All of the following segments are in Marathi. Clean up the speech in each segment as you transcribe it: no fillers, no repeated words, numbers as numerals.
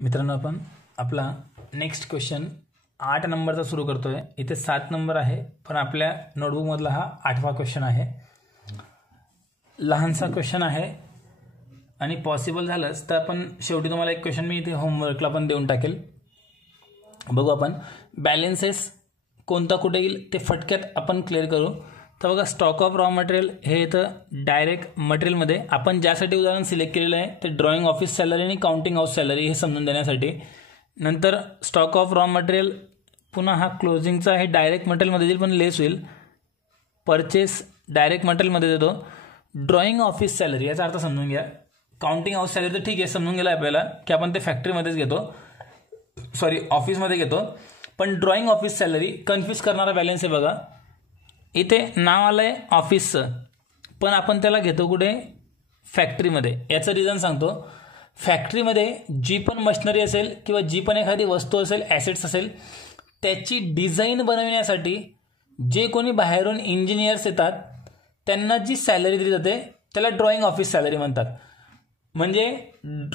मित्रांनो आपण आपला नेक्स्ट क्वेश्चन 8 नंबरचा सुरू करतोय। इथे 7 नंबर आहे पण आपल्या नोटबुक मधला हा 8वा क्वेश्चन आहे। लहानसा क्वेश्चन आहे आणि पॉसिबल झालंच तर आपण शेवटी तुम्हाला एक क्वेश्चन मी इथे होमवर्कला पण देऊन टाकेल। बघू आपण बॅलन्सेस कोणता कुठे येईल ते फटक्यात आपण क्लिअर करू। तर बघा स्टॉक ऑफ रॉ मटेरियल हे इथं डायरेक्ट मटेरियलमध्ये आपण ज्यासाठी उदाहरण सिलेक्ट केलेलं आहे ते ड्रॉइंग ऑफिस सॅलरी आणि काउंटिंग हाऊस सॅलरी हे समजून देण्यासाठी। नंतर स्टॉक ऑफ रॉ मटेरियल पुन्हा हा क्लोजिंगचा हे डायरेक्ट मटेरियलमध्ये येईल पण लेस होईल। परचेस डायरेक्ट मटेरियलमध्ये देतो। ड्रॉइंग ऑफिस सॅलरी याचा अर्थ समजून घ्या। काउंटिंग हाऊस सॅलरी तर ठीक आहे समजून गेला आपल्याला की आपण ते फॅक्टरीमध्येच घेतो, सॉरी ऑफिसमध्ये घेतो। पण ड्रॉइंग ऑफिस सॅलरी कन्फ्यूज करणारा बॅलन्स आहे। बघा इथे नाव आलंय ऑफिसचं पण आपण त्याला घेतो कुठे फॅक्टरीमध्ये। याचं रिझन सांगतो। फॅक्टरीमध्ये जी पण मशिनरी असेल किंवा जी पण एखादी वस्तू असेल ॲसेट्स असेल त्याची डिझाईन बनवण्यासाठी जे कोणी बाहेरून इंजिनियर्स येतात त्यांना जी सॅलरी दिली जाते त्याला ड्रॉइंग ऑफिस सॅलरी म्हणतात। म्हणजे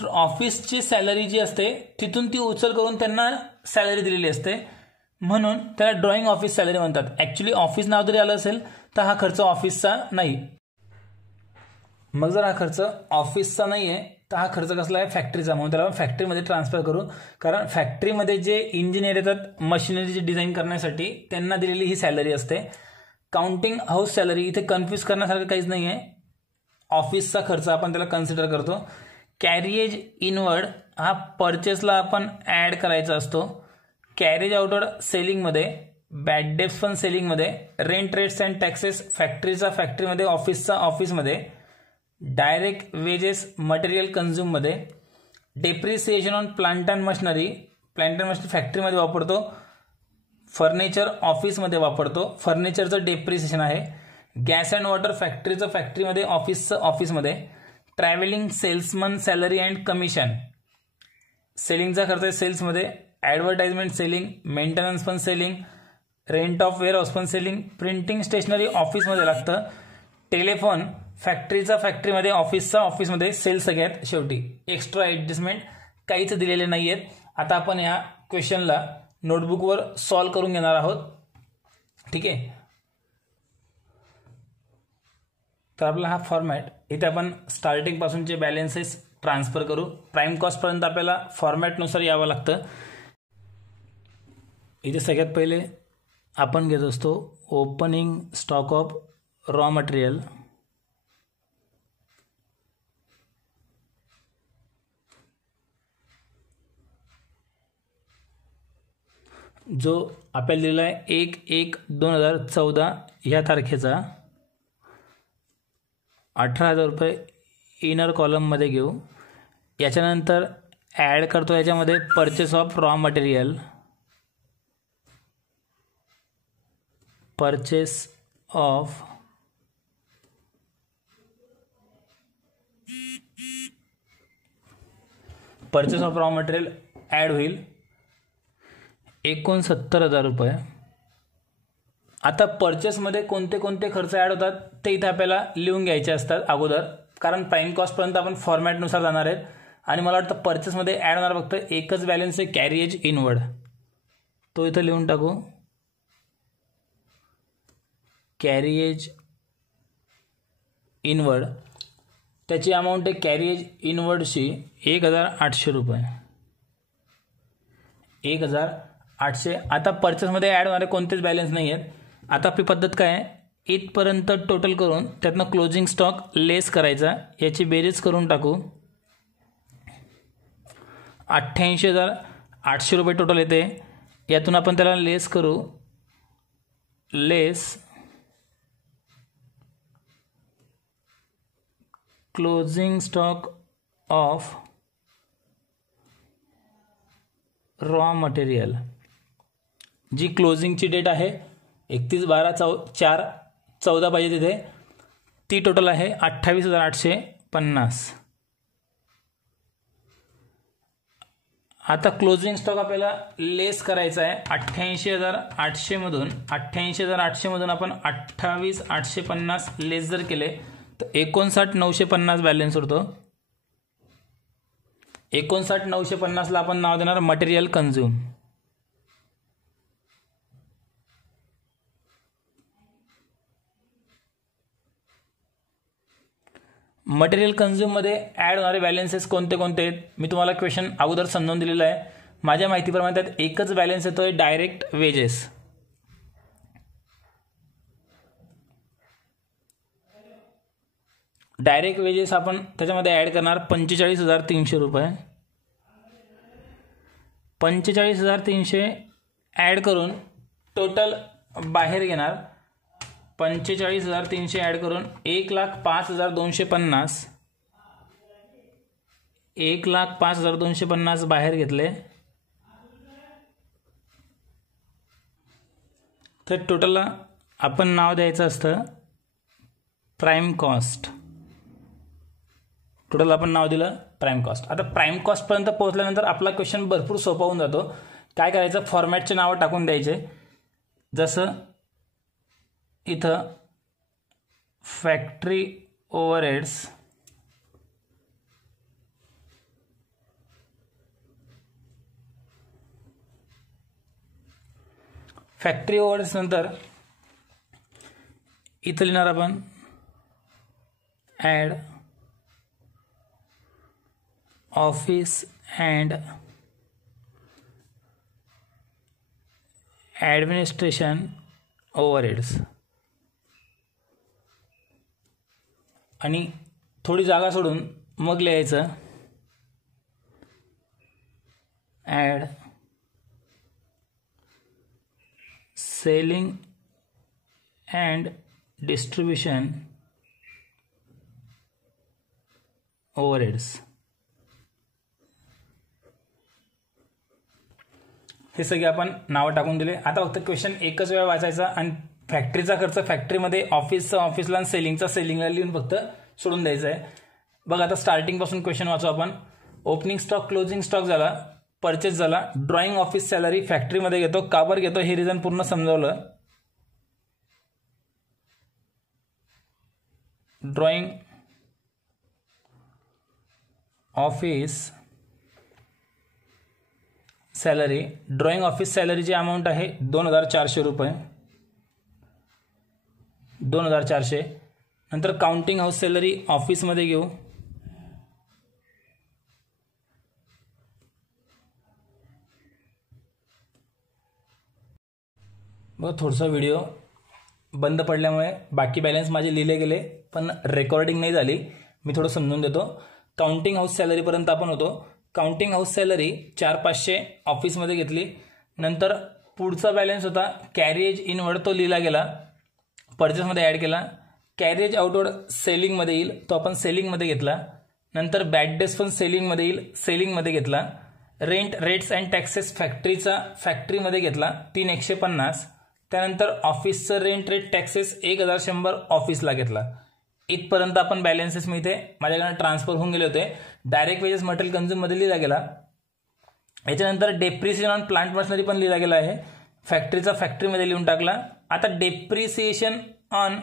ऑफिसची सॅलरी जी असते तिथून ती उचल करून त्यांना सॅलरी दिलेली असते म्हणून त्याला ड्रॉइंग ऑफिस सॅलरी म्हणतात। ॲक्च्युली ऑफिस नाव जरी आलं असेल तर हा खर्च ऑफिसचा नाही। मग जर हा खर्च ऑफिसचा नाही आहे तर हा खर्च कसला आहे फॅक्टरीचा, म्हणून त्याला फॅक्टरीमध्ये ट्रान्सफर करू। कारण फॅक्टरीमध्ये जे इंजिनियर येतात मशिनरीची डिझाईन करण्यासाठी त्यांना दिलेली ही सॅलरी असते। काउंटिंग हाऊस सॅलरी इथे कन्फ्यूज करण्यासारखं काहीच नाही आहे। ऑफिसचा खर्च आपण त्याला कन्सिडर करतो। कॅरिएज इनवर्ड हा परचेसला आपण ॲड करायचा असतो। कॅरेज आउटवर्ड सेलिंगमध्ये, बॅड डेप्स पण सेलिंगमध्ये, रेंट रेट्स अँड टॅक्सेस फॅक्टरीचा फॅक्टरीमध्ये, ऑफिसचा ऑफिसमध्ये, डायरेक्ट वेजेस मटेरियल कन्झ्युममध्ये, depreciation on plant and machinery, plant and machinery फॅक्टरीमध्ये वापरतो, फर्निचर ऑफिसमध्ये वापरतो, फर्निचरचं डेप्रिसिएशन आहे, गॅस अँड वॉटर फॅक्टरीचं फॅक्टरीमध्ये, ऑफिसचं ऑफिसमध्ये, travelling salesman salary and commission सेलिंगचा खर्च आहे सेल्समध्ये, ॲडव्हर्टाइजमेंट सेलिंग, मेंटेनन्स पण सेलिंग, रेंट ऑफ वेअरहाऊस पण सेलिंग, प्रिंटिंग स्टेशनरी ऑफिसमध्ये लागतं, टेलिफोन फॅक्टरीचा फॅक्टरीमध्ये, ऑफिसचा ऑफिसमध्ये, सेल सगळ्यात शेवटी। एक्स्ट्रा ॲडजस्टमेंट काहीच दिलेले नाही आहेत। आता आपण या क्वेश्चनला नोटबुकवर सॉल्व करून घेणार आहोत, ठीक आहे। तर आपला हा फॉर्मॅट इथे आपण स्टार्टिंग पासूनचे बॅलन्सेस ट्रान्सफर करू। प्राइम कॉस्ट पर्यंत आपल्याला फॉर्मॅटनुसार यावं लागतं। इथे सगळ्यात पहिले आपण घेत असतो opening stock of raw material, जो आपल्याला दिलेला आहे 1/1/2014 ह्या तारखेचा 18,000 रुपये इनर कॉलममध्ये घेऊ। याच्यानंतर ॲड करतो याच्यामध्ये purchase of raw material, purchase of raw material add होईल 69,000 रुपये। आता परचेसमध्ये कोणते कोणते खर्च ॲड होतात ते इथे आपल्याला लिहून घ्यायचे असतात अगोदर, कारण प्राइम कॉस्टपर्यंत आपण फॉर्मॅटनुसार जाणार आहेत। आणि मला वाटतं परचेसमध्ये ॲड होणार फक्त एकच बॅलन्स आहे कॅरिएज इनवर्ड, तो इथं लिहून टाकू। कॅरिएज इनवर्ड त्याची अमाऊंट आहे कॅरिएज इनवर्डची 1,800 रुपये, 1,800। आता परचेसमध्ये ॲड होणारे कोणतेच बॅलन्स नाही आहेत। आता आपली पद्धत काय आहे, इथपर्यंत टोटल करून त्यातनं क्लोजिंग स्टॉक लेस करायचा, याची बेरीज करून टाकू। 88,800 रुपये टोटल येते। यातून आपण त्याला लेस करू, less closing stock of raw material, जी क्लोजिंगची डेट आहे 31/12/4 पाहिजे तिथे, ती टोटल आहे 28,850। आता क्लोजिंग स्टॉक आपल्याला लेस करायचा आहे 88,800 मधून। 88,800 मधून आपण 28,850 लेस जर केले तर 59,950 बॅलन्स उरतो। 59,950ला आपण नाव देणार मटेरियल कन्झ्युम. मटेरियल कन्झ्युममध्ये ॲड होणारे बॅलन्सेस कोणते कोणते आहेत मी तुम्हाला क्वेश्चन अगोदर समजावून दिलेलं आहे. माझ्या माहितीप्रमाणे त्यात एकच बॅलन्स येतोय डायरेक्ट वेजेस. डायरेक्ट वेजेस आपण त्याच्यामध्ये ॲड करणार 45,300 रुपये. 45,300 ॲड करून टोटल बाहेर घेणार 45,300 ॲड करून 1,05,250. 1,05,250 बाहेर घेतले तर टोटलला आपण नाव द्यायचं असतं प्राईम कॉस्ट. टोटल आपण नाव दिलं प्राईम कॉस्ट. आता प्राईम कॉस्टपर्यंत पोहोचल्यानंतर आपला क्वेश्चन भरपूर सोपा होऊन जातो. काय करायचं, फॉर्मॅटचे नावं टाकून द्यायचे. जसं इथं फॅक्टरी ओव्हरहेड्स, फॅक्टरी ओव्हरहेड्स नंतर इथं लिहिणार आपण add office and administration overheads आणि थोडी जागा सोडून मग लिहायचं add selling and distribution overheads. हे सगळे आपण नावं टाकून दिले. आता फक्त क्वेश्चन एकच वेळा वाचायचा आणि फॅक्टरीचा खर्च फॅक्टरीमध्ये, ऑफिसचा ऑफिसला आणि सेलिंगचा सेलिंगला लिहून फक्त सोडून द्यायचं आहे. बघ आता स्टार्टिंगपासून क्वेश्चन वाचू आपण. ओपनिंग स्टॉक, क्लोजिंग स्टॉक झाला, परचेस झाला, ड्रॉइंग ऑफिस सॅलरी फॅक्टरीमध्ये घेतो. का बरं घेतो हे रिझन पूर्ण समजावलं. Drawing office salary, drawing office सॅलरीची अमाऊंट आहे 2,400 रुपये. 2,400. नंतर काउंटिंग हाऊस सॅलरी ऑफिसमध्ये घेऊ. बघ थोडासा व्हिडिओ बंद पडल्यामुळे बाकी बॅलन्स माझे लिहिले गेले पण रेकॉर्डिंग नाही झाली. मी थोडं समजून देतो. काउंटिंग हाऊस सॅलरीपर्यंत आपण होतो. काउंटिंग हाऊस सॅलरी 4,500 ऑफिसमध्ये घेतली. नंतर पुढचा बॅलन्स होता कॅरिएज इनवर्ड, तो लिहिला गेला, परचेसमध्ये ॲड केला. कॅरिएज आउटवर्ड सेलिंगमध्ये येईल, तो आपण सेलिंगमध्ये घेतला. नंतर बॅड डेज पण सेलिंगमध्ये येईल, सेलिंगमध्ये घेतला. रेंट, रेट्स अँड टॅक्सेस फॅक्टरीचा फॅक्टरीमध्ये घेतला 3,150. त्यानंतर ऑफिसचं रेंट, रेट, टॅक्सेस 1,100 ऑफिसला घेतला. इथपर्यंत आपण बॅलन्सेस मी इथे माझ्याकडे ट्रान्सफर होऊन गेले होते. डायरेक्ट वेजेस मटेरियल कन्झ्युममध्ये लिहिला गेला. याच्यानंतर डेप्रिसिएशन ऑन प्लांट मशिनरी पण लिहिला गेला आहे, फॅक्टरीचा फॅक्टरीमध्ये लिहून टाकला. आता डेप्रिसिएशन ऑन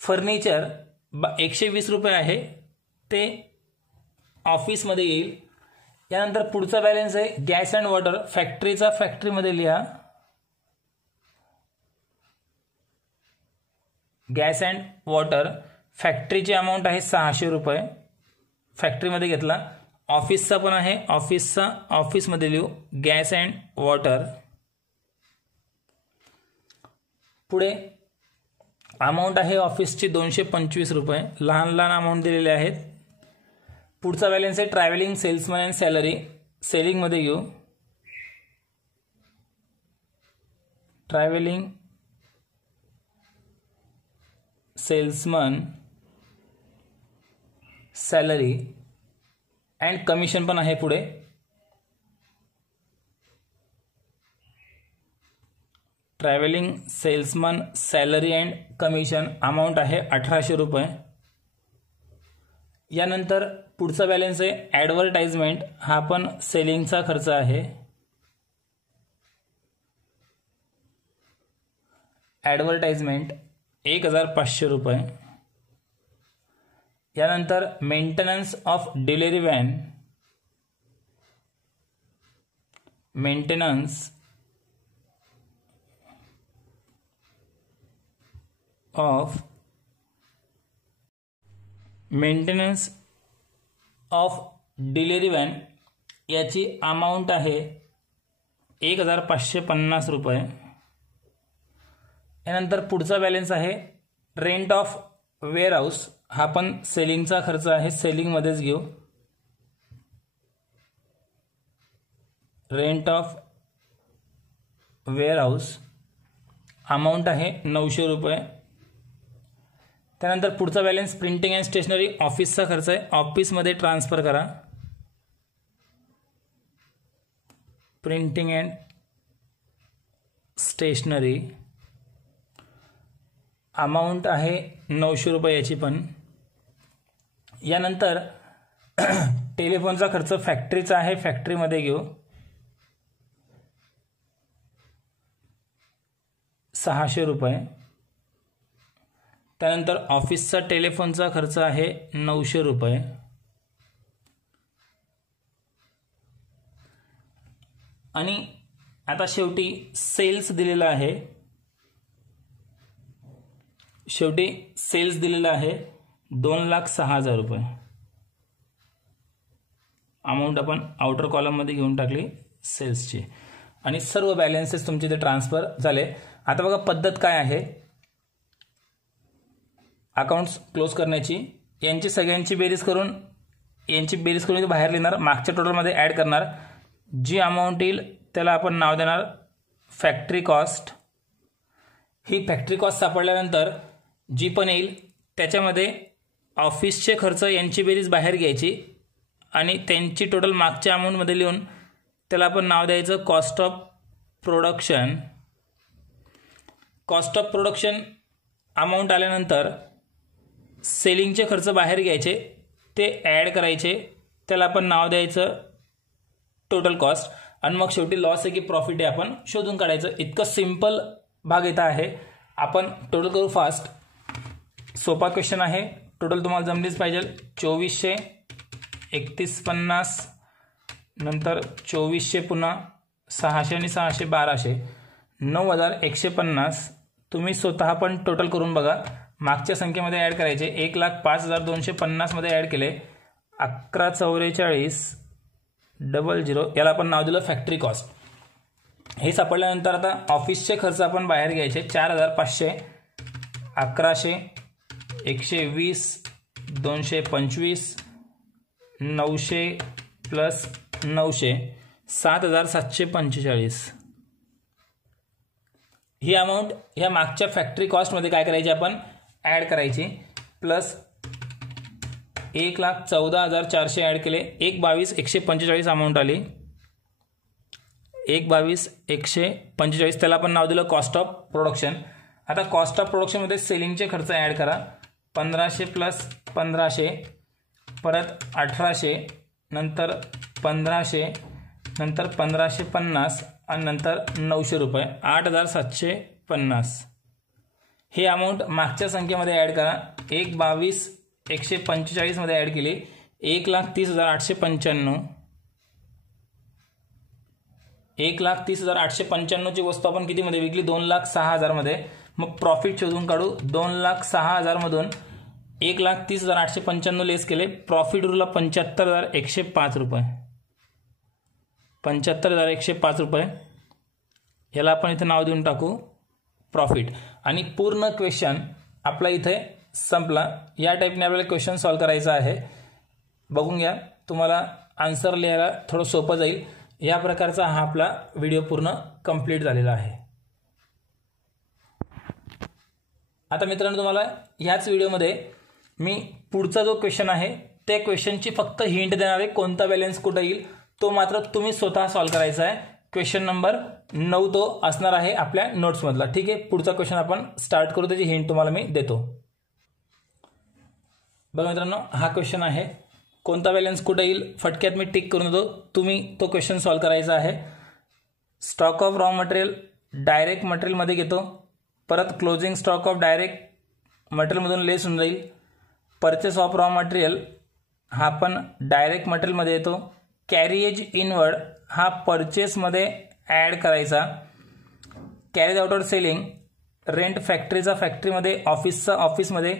फर्निचर 120 रुपये आहे, ते ऑफिसमध्ये येईल. यानंतर पुढचा बॅलन्स आहे गॅस अँड वॉटर, फॅक्टरीचा फॅक्टरीमध्ये लिहा. गॅस अँड वॉटर फॅक्टरीची अमाऊंट आहे 600 रुपये, फॅक्टरीमध्ये घेतला. ऑफिसचा पण आहे, ऑफिसचा ऑफिसमध्ये लिहू गॅस अँड वॉटर. पुढे अमाऊंट आहे ऑफिसची 225 रुपये, लहान लहान अमाऊंट दिलेले आहेत. पुढचा बॅलन्स आहे ट्रॅव्हलिंग सेल्समन अँड सॅलरी, सेलिंगमध्ये घेऊ. Travelling salesman salary and commission पण आहे पुढे. Travelling salesman salary and commission amount आहे 1,800 रुपये. यानंतर पुढचा बॅलन्स आहे ॲडव्हर्टाइजमेंट, हा पण सेलिंगचा खर्च आहे. ॲडव्हर्टाइजमेंट 1,500 रुपये. यानंतर maintenance of delivery van maintenance of delivery van याची अमाऊंट आहे 1550 रुपये. यानंतर पुढचा बॅलन्स आहे रेंट ऑफ वेअरहाऊस. हा पण सेलिंगचा खर्च आहे, सेलिंगमध्येच घेऊ. रेंट ऑफ वेअरहाऊस अमाऊंट आहे 900 रुपये. त्यानंतर पुढचा बॅलन्स प्रिंटिंग अँड स्टेशनरी ऑफिसचा खर्च आहे, ऑफिसमध्ये ट्रान्सफर करा. प्रिंटिंग अँड स्टेशनरी अमाऊंट आहे 900 रुपये याची पण. यानंतर टेलिफोनचा खर्च फॅक्टरीचा आहे, फॅक्टरीमध्ये घेऊ. 600 रुपये. त्यानंतर ऑफिसचा टेलिफोनचा खर्च आहे 900 रुपये. आणि आता शेवटी सेल्स दिलेला आहे. शेवटी सेल्स दिलेला आहे 2,06,000 रुपये. अमाऊंट आपण आउटर कॉलममध्ये घेऊन टाकली सेल्सची. आणि सर्व बॅलन्सेस तुमचे इथे ट्रान्सफर झाले. आता बघा पद्धत काय आहे अकाउंट्स क्लोज करण्याची. यांची सगळ्यांची बेरीज करून इथे बाहेर लिहिणार, मागच्या टोटलमध्ये ॲड करणार. जी अमाऊंट येईल त्याला आपण नाव देणार फॅक्टरी कॉस्ट. ही फॅक्टरी कॉस्ट सापडल्यानंतर जी पण येईल त्याच्यामध्ये ऑफिसचे खर्च यांची बेरीज बाहेर घ्यायची आणि त्यांची टोटल मागच्या अमाऊंटमध्ये लिहून त्याला आपण नाव द्यायचं cost of production. Cost of production amount आल्यानंतर सेलिंगचे खर्च बाहेर घ्यायचे, ते ॲड करायचे, त्याला आपण नाव द्यायचं टोटल कॉस्ट. आणि मग शेवटी लॉस आहे की प्रॉफिट आहे आपण शोधून काढायचं. इतकं सिंपल भाग इथं आहे. आपण टोटल करू फास्ट. सोपा क्वेश्चन आहे, टोटल तुम्हाला जमलीच पाहिजे. 2400, 3150, नंतर 2400, पुन्हा 600 आणि 600 1200, 9150. तुम्ही स्वतः पण टोटल करून बघा. मागच्या संख्येमध्ये ॲड करायचे. 1,05,250 मध्ये ॲड केले. 1144,00,00. याला आपण नाव दिलं फॅक्टरी कॉस्ट. हे सापडल्यानंतर आता ऑफिसचे खर्च आपण बाहेर घ्यायचे. 4,500, 1,100, 120, 225, 900 प्लस 900, 7,745. ही अमाऊंट ह्या मागच्या फॅक्टरी कॉस्टमध्ये काय करायची आपण ॲड करायची. प्लस 1,14,400 ॲड केले. 1,22,145 अमाऊंट आली. 1,22,145 त्याला आपण नाव दिलं कॉस्ट ऑफ प्रोडक्शन. आता कॉस्ट ऑफ प्रोडक्शनमध्ये सेलिंगचे खर्च ॲड करा. 1,500 प्लस 1,500, परत 1,800, नंतर 1,500, नंतर 1,550 आणि नंतर 900 रुपये, 8,750. ही अमाऊंट मागच्या संख्येमध्ये ॲड करा. 1,22,145 मध्ये ॲड केली. 1,30,895. 1,30,895 ची वस्तू आपण कितीमध्ये विकली 2,06,000 मध्ये. मग प्रॉफिट शोधून काढू. 2,06,000 मधून 1,30,895 लेस केले. प्रॉफिट उरला 75,105 रुपये. 75,105 रुपये. याला आपण इथे नाव देऊन टाकू प्रॉफिट. आणि पूर्ण क्वेश्चन आपला इथे संपला. या टाईपने आपल्याला क्वेश्चन सॉल्व करायचा आहे. बघून घ्या, तुम्हाला आन्सर लिहायला थोडं सोपं जाईल. या प्रकारचा हा आपला व्हिडिओ पूर्ण कंप्लीट झालेला आहे. आता मित्रांनो, तुम्हाला ह्याच व्हिडिओमध्ये मी पुढचा जो क्वेश्चन आहे त्या क्वेश्चनची फक्त हिंट देणार आहे. कोणता बॅलन्स कुठे येईल तो मात्र तुम्ही स्वतः सॉल्व करायचा आहे. क्वेश्चन नंबर 9 तो असणार आहे आपल्या नोट्समधला. ठीक आहे, पुढचा क्वेश्चन आपण स्टार्ट करू. त्याची हिंट तुम्हाला मी देतो. बघा मित्रांनो, हा क्वेश्चन आहे. कोणता बॅलन्स कुठे येईल फटक्यात मी टिक करून देतो. तुम्ही तो क्वेश्चन सॉल्व करायचा आहे. Stock of raw material direct मटेरियलमध्ये घेतो. परत क्लोजिंग स्टॉक ऑफ डायरेक्ट मटेरियलमधून लेस होऊन जाईल. परचेस ऑफ रॉ मटेरियल हा पण डायरेक्ट मटेरियलमध्ये येतो. कॅरिएज इनवर्ड हा परचेसमध्ये ॲड करायचा, कॅरेज आउटवर्ड सेलिंग, रेंट फॅक्टरीचा फॅक्टरीमध्ये, ऑफिसचा ऑफिसमध्ये,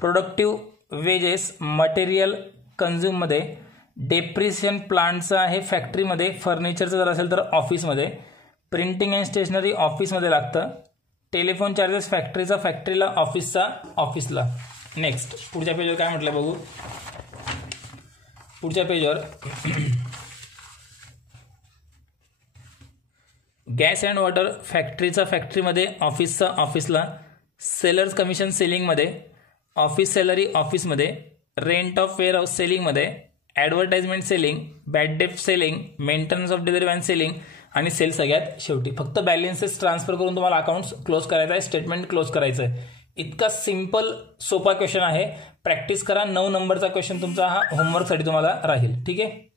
प्रोडक्टिव्ह वेजेस मटेरियल कन्झ्युममध्ये, डेप्रिसिएशन प्लांटचं आहे फॅक्टरीमध्ये, फर्निचरचं जर असेल तर ऑफिसमध्ये, प्रिंटिंग अँड स्टेशनरी ऑफिसमध्ये लागतं, टेलिफोन चार्जेस फॅक्टरीचा फॅक्टरीला, ऑफिसचा ऑफिसला. नेक्स्ट पुढच्या पेजवर काय म्हटलं बघू. पुढच्या पेजवर गॅस अँड वॉटर फॅक्टरीचा फॅक्टरीमध्ये, ऑफिसचा ऑफिसला, सेलर्स कमिशन सेलिंगमध्ये, ऑफिस सॅलरी ऑफिसमध्ये, रेंट ऑफ वेअर हाऊस सेलिंगमध्ये, advertisement selling, bad debt selling, maintenance of delivery van selling आणि सेल सगळ्यात शेवटी. फक्त बॅलन्सेस ट्रान्सफर करून तुम्हाला अकाउंट्स क्लोज करायचं आहे, स्टेटमेंट क्लोज करायचं आहे. इतका सिंपल सोपा क्वेश्चन आहे. प्रॅक्टिस करा. 9 नंबरचा क्वेश्चन तुमचा हा होमवर्कसाठी तुम्हाला राहील. ठीक आहे.